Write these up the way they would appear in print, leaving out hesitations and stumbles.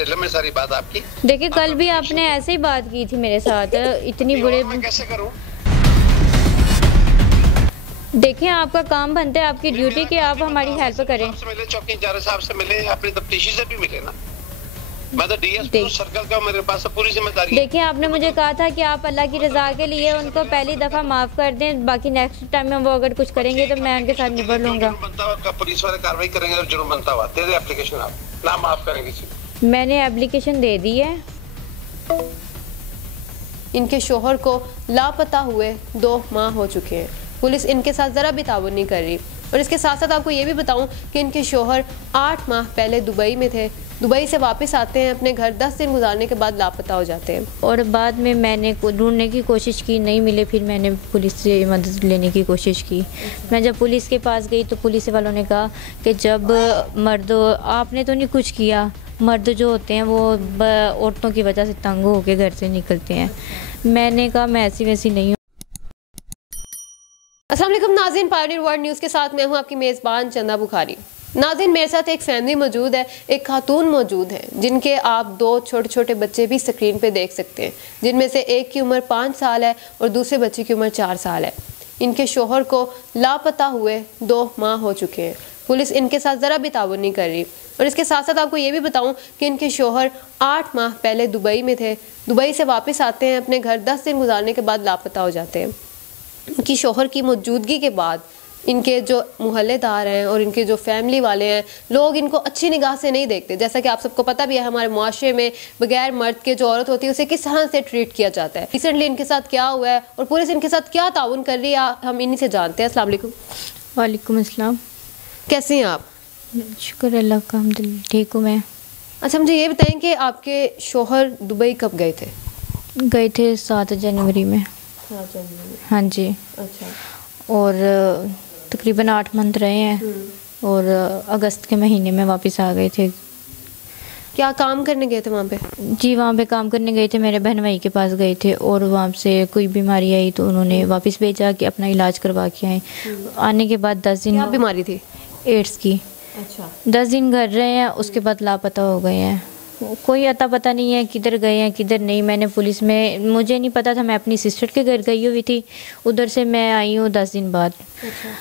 में सारी बात आपकी। देखिए कल भी आपने ऐसे ही बात की थी मेरे साथ, इतनी बुरे। मैं कैसे करूं? देखिए आपका काम बनता है, आपकी ड्यूटी कि आप हमारी हेल्प करें। मिले, चौकी इंचार्ज साहब से मिले, अपनी तफ्तीशी से भी मिले ना। मैं तो डीएसपी सर्कल का, मेरे पास पूरी जिम्मेदारी है। देखिए आपने मुझे कहा था कि आप अल्लाह की रजा के लिए उनको पहली दफ़ा माफ़ कर दें, बाकी नेक्स्ट टाइम में वो अगर कुछ करेंगे तो मैं उनके साथ निपट लूँगा। पुलिस वाले कार्रवाई करेंगे और जुर्म बनता हुआ दे दे एप्लीकेशन, आप ना माफ करेंगे। मैंने एप्लीकेशन दे दी है। इनके शोहर को लापता हुए 2 माह हो चुके हैं। पुलिस इनके साथ ज़रा भी ताउन नहीं कर रही। और इसके साथ साथ आपको ये भी बताऊं कि इनके शोहर 8 माह पहले दुबई में थे। दुबई से वापस आते हैं अपने घर, 10 दिन गुजारने के बाद लापता हो जाते हैं। और बाद में मैंने ढूंढने की कोशिश की, नहीं मिले, फिर मैंने पुलिस से मदद लेने की कोशिश की। मैं जब पुलिस के पास गई तो पुलिस वालों ने कहा कि जब मर्द, आपने तो नहीं कुछ किया, मर्द जो होते हैं वो औरतों की वजह से तंग होकर घर से निकलते हैं। मैंने कहा मैं ऐसी वैसी नहीं हूँ। अस्सलाम वालेकुम नाज़रीन, पायनियर वर्ल्ड न्यूज़ के साथ मैं हूँ आपकी मेज़बान चंदा बुखारी। नाज़रीन, मेरे साथ एक फैमिली मौजूद है, एक खातून मौजूद है जिनके आप 2 छोटे छोटे बच्चे भी स्क्रीन पे देख सकते हैं, जिनमें से एक की उम्र 5 साल है और दूसरे बच्चे की उम्र 4 साल है। इनके शोहर को लापता हुए 2 माह हो चुके हैं। पुलिस इनके साथ ज़रा भी ताउन नहीं कर रही। और इसके साथ साथ आपको ये भी बताऊं कि इनके शोहर 8 माह पहले दुबई में थे। दुबई से वापस आते हैं अपने घर, 10 दिन गुजारने के बाद लापता हो जाते हैं। इनकी शोहर की मौजूदगी के बाद इनके जो मोहल्लेदार हैं और इनके जो फैमिली वाले हैं, लोग इनको अच्छी निगाह से नहीं देखते। जैसा कि आप सबको पता भी है, हमारे मुआशरे में बगैर मर्द के जो औरत होती है उसे किस तरह से ट्रीट किया जाता है। रिसेंटली इनके साथ क्या हुआ है और पुलिस इनके साथ क्या ताउन कर रही है, हम इन्हीं से जानते हैं। अस्सलाम वालेकुम। वालेकुम अस्सलाम। कैसे हैं आप? शुक्र अल्लाह का, ठीक हूँ मैं। अच्छा, मुझे ये बताएं कि आपके शोहर दुबई कब गए थे? गए थे 7 जनवरी में। 7 जनवरी। हाँ जी। अच्छा। और तकरीबन 8 मंथ रहे हैं और अगस्त के महीने में वापस आ गए थे। क्या काम करने गए थे वहाँ पे? जी वहाँ पे काम करने गए थे, मेरे बहन भाई के पास गए थे और वहाँ से कोई बीमारी आई तो उन्होंने वापस भेजा कि अपना इलाज करवा के आए। आने के बाद 10 दिन। क्या बीमारी थी? एड्स की। अच्छा। 10 दिन घर रहे हैं, उसके बाद लापता हो गए हैं। कोई अता पता नहीं है किधर गए हैं किधर नहीं। मैंने पुलिस में, मुझे नहीं पता था, मैं अपनी सिस्टर के घर गई हुई थी, उधर से मैं आई हूँ 10 दिन बाद। अच्छा।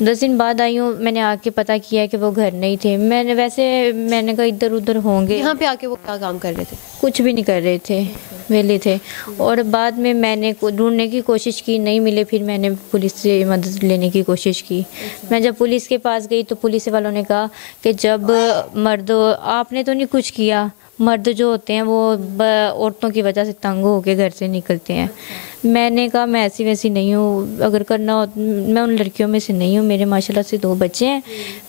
10 दिन बाद आई हूँ, मैंने आके पता किया कि वो घर नहीं थे। मैंने कहा इधर उधर होंगे। यहाँ पे आके वो क्या काम कर रहे थे? कुछ भी नहीं कर रहे थे, वेले थे। और बाद में मैंने ढूंढने की कोशिश की, नहीं मिले, फिर मैंने पुलिस से मदद लेने की कोशिश की। मैं जब पुलिस के पास गई तो पुलिस वालों ने कहा कि जब मर्द, आपने तो नहीं कुछ किया, मर्द जो होते हैं वो औरतों की वजह से तंग होकर घर से निकलते हैं। मैंने कहा मैं ऐसी वैसी नहीं हूँ, अगर करना हो मैं उन लड़कियों में से नहीं हूँ। मेरे माशाल्लाह से 2 बच्चे हैं,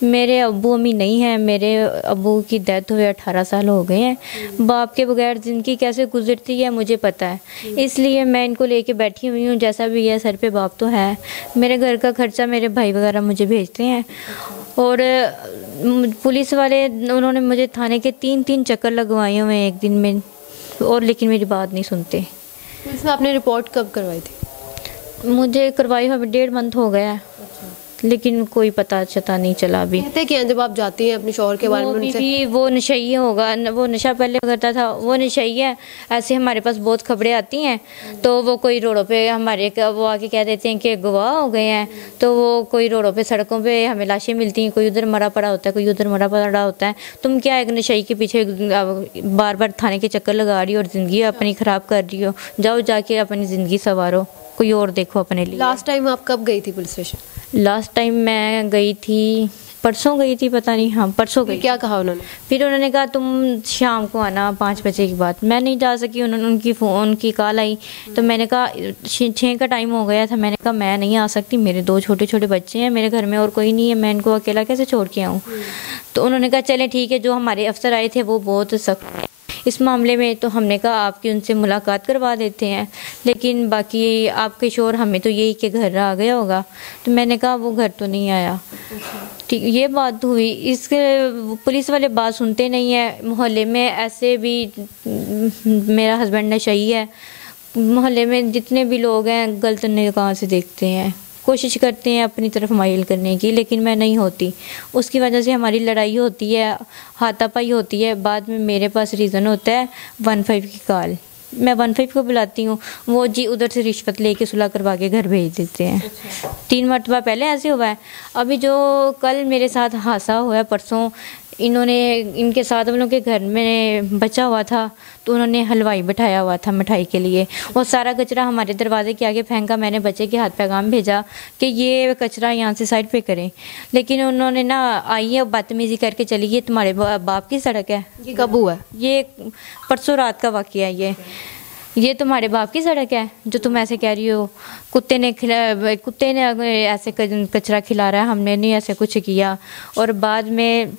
मेरे अब्बू अम्मी नहीं हैं, मेरे अब्बू की डेथ हुए 18 साल हो गए हैं। बाप के बगैर ज़िंदगी कैसे गुजरती है मुझे पता है, इसलिए मैं इनको लेके बैठी हुई हूँ। जैसा भी है, सर पे बाप तो है। मेरे घर का खर्चा मेरे भाई वगैरह मुझे भेजते हैं। और पुलिस वाले, उन्होंने मुझे थाने के 3 चक्कर लगवाए हुए हैं एक दिन में, और लेकिन मेरी बात नहीं सुनते। पुलिस में आपने रिपोर्ट कब करवाई थी? मुझे करवाई हुआ 1.5 मंथ हो गया है। अच्छा। लेकिन कोई पता चता नहीं चला अभी। कहते क्या जब आप जाती हैं अपने शौहर के बारे में उनसे? वो नशई होगा, वो नशा पहले करता था, वो नशई है। ऐसे हमारे पास बहुत खबरें आती हैं, तो वो कोई रोडों पे हमारे वो आके कह देते हैं कि गवाह हो गए हैं। तो वो कोई रोडों पे, सड़कों पे हमें लाशें मिलती हैं, कोई उधर मरा पड़ा होता है, कोई उधर मरा पड़ा होता है। तुम क्या एक नशई के पीछे बार बार थाने के चक्कर लगा रही हो और ज़िंदगी अपनी ख़राब कर रही हो? जाओ जाके अपनी ज़िंदगी संवारो, कोई और देखो अपने लिए। लास्ट टाइम आप कब गई थी पुलिस स्टेशन? लास्ट टाइम मैं गई थी, परसों गई थी, पता नहीं, हाँ परसों गई। क्या कहा उन्होंने? फिर उन्होंने कहा तुम शाम को आना 5 बजे के बाद। मैं नहीं जा सकी, उनकी कॉल आई तो मैंने कहा 6 का टाइम हो गया था। मैंने कहा मैं नहीं आ सकती, मेरे 2 छोटे छोटे बच्चे हैं, मेरे घर में और कोई नहीं है, मैं इनको अकेला कैसे छोड़ के आऊँ। तो उन्होंने कहा चलें ठीक है। जो हमारे अफसर आए थे वो बहुत सख्त इस मामले में, तो हमने कहा आपकी उनसे मुलाकात करवा देते हैं, लेकिन बाकी आपके शोर हमें तो यही कि घर आ गया होगा। तो मैंने कहा वो घर तो नहीं आया। ठीक, ये बात हुई। इसके पुलिस वाले बात सुनते नहीं है। मोहल्ले में ऐसे भी, मेरा हस्बैंड नशई है, मोहल्ले में जितने भी लोग हैं गलत निगाह से देखते हैं कोशिश करते हैं अपनी तरफ माइल करने की, लेकिन मैं नहीं होती। उसकी वजह से हमारी लड़ाई होती है, हाथापाई होती है। बाद में मेरे पास रीज़न होता है 15 की कॉल। मैं 15 को बुलाती हूँ, वो जी उधर से रिश्वत लेके सुलह करवा के घर भेज देते हैं। 3 मरतबा पहले ऐसे हुआ है। अभी जो कल मेरे साथ हादसा हुआ है परसों, इनके साथ वालों के घर में बचा हुआ था, तो उन्होंने हलवाई बैठाया हुआ था मिठाई के लिए। वो सारा कचरा हमारे दरवाजे के आगे फेंका। मैंने बच्चे के हाथ पैगाम भेजा कि ये कचरा यहाँ से साइड पे करें, लेकिन उन्होंने ना आई है बदतमीज़ी करके चली गई। तुम्हारे बाप की सड़क है। ये कब हुआ है? ये परसों रात का वाक़या है। ये तुम्हारे बाप की सड़क है जो तुम ऐसे कह रही हो। कुत्ते ने ऐसे कचरा खिला रहा है, हमने नहीं ऐसे कुछ किया। और बाद में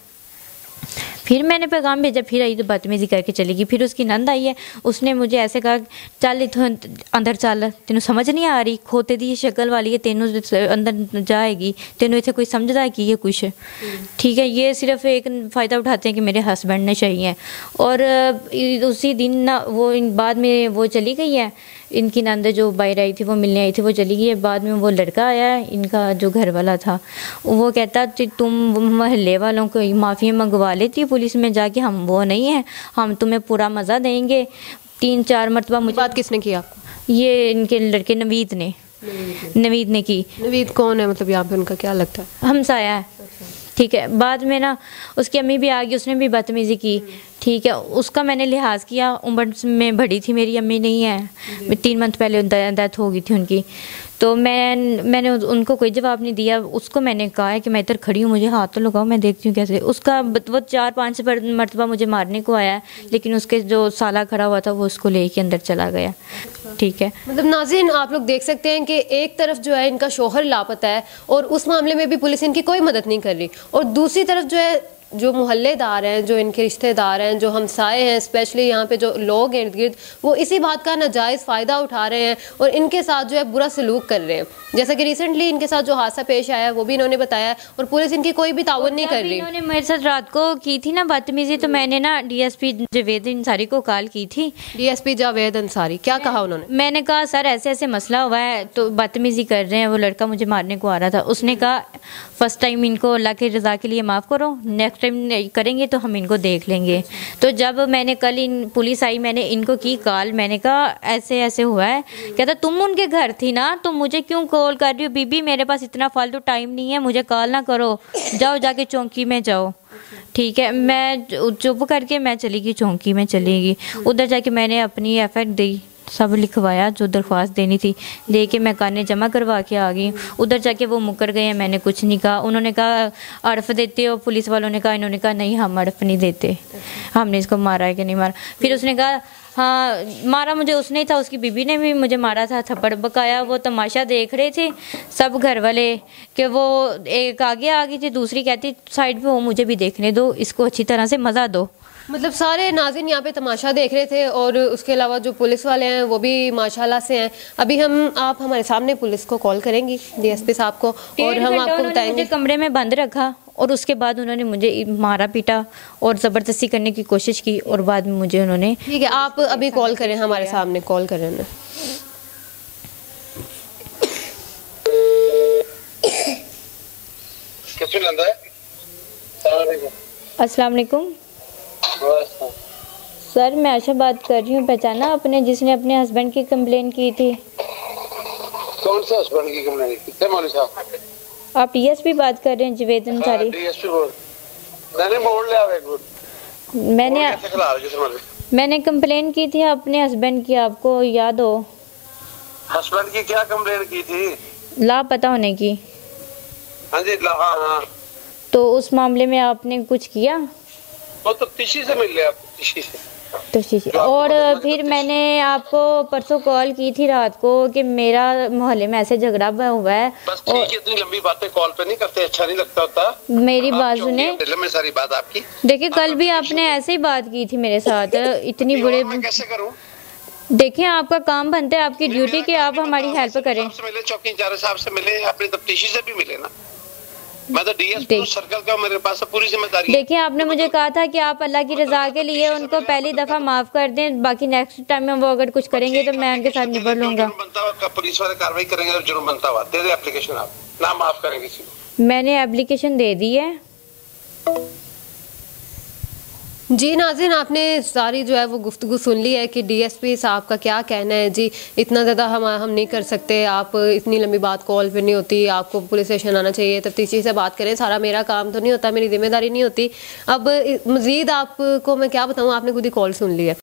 फिर मैंने पैगाम भेजा, फिर आई तो बदतमीजी करके चली गई। फिर उसकी नंद आई है, उसने मुझे ऐसे कहा चल इथों अंदर चल, तेनू समझ नहीं आ रही, खोते दी शक्ल वाली है, तेनू अंदर जाएगी, तेनू इतने कोई समझदा है कि ये कुछ ठीक है। ये सिर्फ एक फ़ायदा उठाते हैं कि मेरे हस्बैंड ने चाहिए। और उसी दिन ना वो बाद में वो चली गई है, इनकी नंद जो बाहर आई थी वो मिलने आई थी, वो चली गई है। बाद में वो लड़का आया है इनका जो घर वाला था, वो कहता तुम मोहल्ले वालों को माफ़ी मंगवा लेती पुलिस में जाके, हम वो नहीं है, हम तुम्हें पूरा मज़ा देंगे। 3-4 मरतबा मुझे बात किसने की आपको? ये इनके लड़के नवीद ने की। नवीद कौन है, मतलब यहाँ पे उनका क्या लगता है? हमसाया है, ठीक है। बाद में ना उसकी अम्मी भी आ गई, उसने भी बदतमीज़ी की, ठीक है। उसका मैंने लिहाज किया, उम्र में बड़ी थी, मेरी अम्मी नहीं है, 3 मंथ पहले डेथ हो गई थी उनकी। तो मैंने उनको कोई जवाब नहीं दिया। उसको मैंने कहा है कि मैं इधर खड़ी हूँ, मुझे हाथ तो लगाओ, मैं देखती हूँ कैसे। उसका वो 4-5 मरतबा मुझे मारने को आया, लेकिन उसके जो साला खड़ा हुआ था वो उसको लेके अंदर चला गया, ठीक है। मतलब नाज़रीन, आप लोग देख सकते हैं कि एक तरफ जो है इनका शोहर लापता है और उस मामले में भी पुलिस इनकी कोई मदद नहीं कर रही, और दूसरी तरफ जो है जो मोहल्लेदार हैं, जो इनके रिश्तेदार हैं, जो हमसाए हैं, स्पेशली यहाँ पे जो लोग हैं इर्द गिर्द, वो इसी बात का नाजायज़ फ़ायदा उठा रहे हैं और इनके साथ जो है बुरा सलूक कर रहे हैं। जैसा कि रिसेंटली इनके साथ जो हादसा पेश आया है वो भी इन्होंने बताया, और पुलिस इनकी कोई भी ताउन नहीं कर रही। इन्होंने मेरे साथ रात को की थी ना बदतमीजी, तो मैंने ना DSP जावेद अंसारी को कॉल की थी। DSP जावेद अंसारी, क्या कहा उन्होंने? मैंने कहा सर ऐसे ऐसे मसला हुआ है, तो बदतमीजी कर रहे हैं, वो लड़का मुझे मारने को आ रहा था। उसने कहा फर्स्ट टाइम इनको अल्लाह की रज़ा के लिए माफ़ करो, नेक्स्ट टाइम करेंगे तो हम इनको देख लेंगे। तो जब मैंने कल पुलिस आई, मैंने इनको की कॉल, मैंने कहा ऐसे ऐसे हुआ है। कहता तुम उनके घर थी ना, तुम मुझे क्यों कॉल कर रही हो? बीबी मेरे पास इतना फालतू टाइम नहीं है, मुझे कॉल ना करो, जाओ जाके चौकी में जाओ, ठीक है। मैं चुप करके मैं चली गई, चौकी में चली गई। उधर जाके मैंने अपनी एफआईआर दी, सब लिखवाया, जो दरख्वास्त देनी थी दे के मैं काने जमा करवा के आ गई। उधर जाके वो मुकर गए, मैंने कुछ नहीं कहा। उन्होंने कहा अड़फ देते हो, पुलिस वालों ने कहा, इन्होंने कहा नहीं हम अड़फ नहीं देते, हमने इसको मारा है कि नहीं मारा। फिर उसने कहा हाँ मारा मुझे उसने ही था, उसकी बीबी ने भी मुझे मारा था, थप्पड़ बकाया। वो तमाशा देख रहे थे सब घर वाले कि वो एक आगे आ गई थी, दूसरी कहती साइड पे हो, मुझे भी देखने दो, इसको अच्छी तरह से मज़ा दो। मतलब सारे नाज़रीन यहाँ पे तमाशा देख रहे थे, और उसके अलावा जो पुलिस वाले हैं वो भी माशाल्लाह से हैं। अभी आप हमारे सामने पुलिस को कॉल करेंगी, DSP साहब को, और हम आपको बताएंगे। कमरे में बंद रखा और उसके बाद उन्होंने मुझे मारा पीटा और ज़बरदस्ती करने की कोशिश की, और बाद में मुझे उन्होंने। ठीक है, आप अभी कॉल करें, हमारे सामने कॉल करें ना। अस्सलाम वालेकुम सर, मैं आशा बात कर रही हूँ, पहचाना आपने जिसने अपने हस्बैंड की कंप्लेन की थी? कौन से हस्बैंड की कंप्लेन की थी मौलवी साहब? आप DSP बात कर रहे हैं जावेद अंसारी? DSP बोल, मैंने बोल लिया है गुड। मैंने कंप्लेन की थी अपने हस्बैंड की, आपको याद हो? हस्बैंड की क्या कंप्लेन की थी? लापता होने की। हाँ जी, हाँ। तो उस मामले में आपने कुछ किया? वो तो तफ्तीशी से मिल गया, तफ्तीशी से। और फिर मैंने आपको परसों कॉल की थी रात को कि मेरा मोहल्ले में ऐसे झगड़ा हुआ है। बस ठीक है, इतनी लंबी बातें कॉल पे नहीं करते, अच्छा नहीं लगता होता। मेरी बात सुने, में सारी बात आपकी। देखिए कल भी आपने ऐसे ही बात की थी मेरे साथ, इतनी बुरे। कैसे करूं? देखिए आपका काम बनता है, आपकी ड्यूटी कि आप हमारी हेल्प करें। चौकी इंचार्ज साहब से मिले, अपने तफ्तीशी से भी मिले ना। मैं तो डीएसपी सर्कल का, मेरे पास पूरी जिम्मेदारी है। देखिए, आपने मुझे कहा था कि आप अल्लाह की रजा के लिए उनको पहली दफा माफ कर दें, बाकी नेक्स्ट टाइम में वो अगर कुछ करेंगे तो मैं उनके साथ निपट लूंगा। पुलिस वाले कार्रवाई करेंगे, जुर्म बनता हुआ दे दे एप्लीकेशन, आप ना माफ करेंगे किसी को। मैंने एप्लीकेशन दे दी है। जी नाज़रीन, आपने सारी जो है वो गुफ्तगू सुन ली है कि डीएसपी साहब का क्या कहना है। जी इतना ज़्यादा हम नहीं कर सकते, आप इतनी लंबी बात कॉल पे नहीं होती, आपको पुलिस स्टेशन आना चाहिए, तफ्तीशी से बात करें, सारा मेरा काम तो नहीं होता, मेरी जिम्मेदारी नहीं होती। अब मज़ीद आपको मैं क्या बताऊँ, आपने खुद ही कॉल सुन ली है।